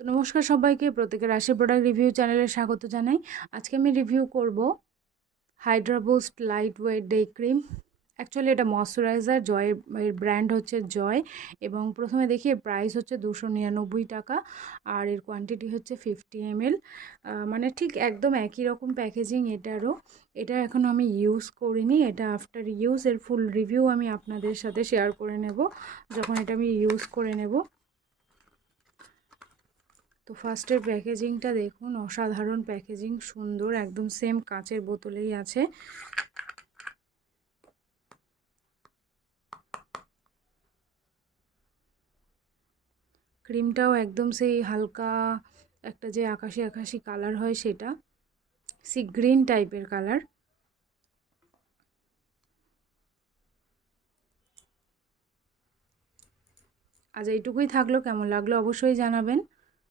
তো নমস্কার সবাইকে, প্রত্যেকের রাশি প্রোডাক্ট রিভিউ চ্যানেলে স্বাগত জানাই। আজকে আমি রিভিউ করব Hydra boost light weight day cream. Actually এটা ময়শ্চারাইজার, জয়ের এর ব্র্যান্ড হচ্ছে জয়। এবং প্রথমে দেখি এর প্রাইস হচ্ছে 299 টাকা, আর এর কোয়ান্টিটি হচ্ছে 50 ml। মানে ঠিক একদম একই রকম প্যাকেজিং এটারও। এটা এখন আমি ইউজ করিনি, এটা আফটার ইউজ এর ফুল রিভিউ আমি আপনাদের সাথে শেয়ার করে নেব যখন এটা আমি ইউজ করে নেব। তো ফার্স্টের প্যাকেজিংটা দেখুন, অসাধারণ প্যাকেজিং, সুন্দর, একদম সেম কাচের বোতলেই আছে। ক্রিমটাও একদম সেই হালকা একটা যে আকাশি আকাশি কালার হয়, সেটা সি গ্রিন টাইপের কালার। আজ এইটুকুই থাকলো, কেমন লাগলো অবশ্যই জানাবেন।